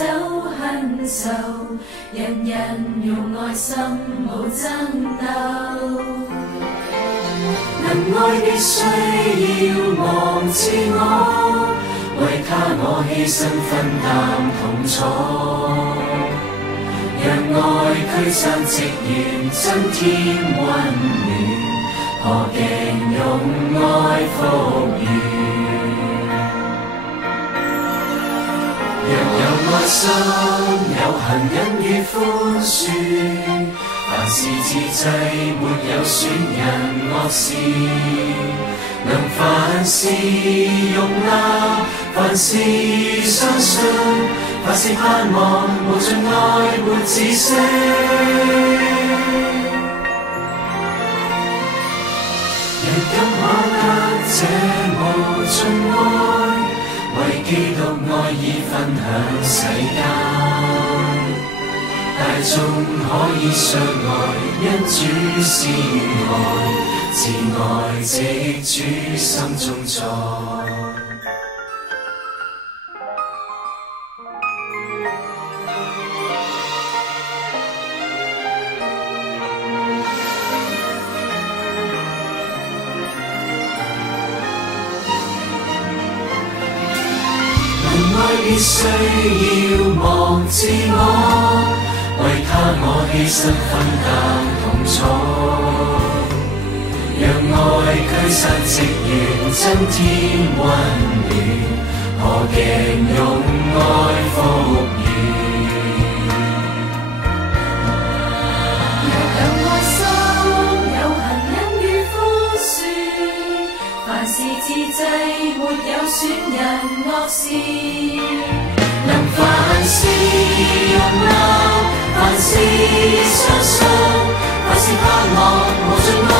走享受，人人用愛心無爭鬥。能愛必須要忘自我，為他我犧牲分擔痛楚。讓愛驅散積怨，增添溫暖，何竟用愛復原。若有愛心，有恆忍與寬恕，凡事自制，沒有損人惡事。能凡事容納，凡事相信，凡事盼望，無盡愛沒止息。人今可得這無盡愛，為基督愛意分享世間。大眾可以相愛，因主是愛，自愛藉主心中在。能愛必須要忘自我，為他我犧牲分擔痛楚。讓愛驅散積怨，增添溫暖，何竟用愛復原。若有愛心，有恆忍與寬恕，凡事自制，沒有損人惡事。能凡事容納，凡事相信，凡事盼望，無盡愛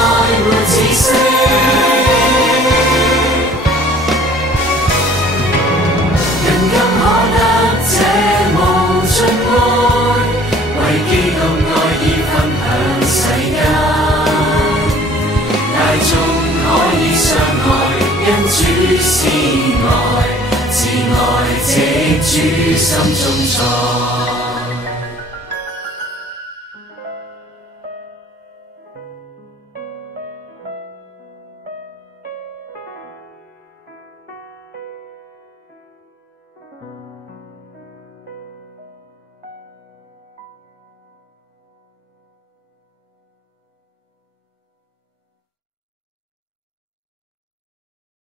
沒止息。人今可得這無盡愛，為基督愛意分享世間。大眾可以相愛，因主是愛，自愛藉主心中在。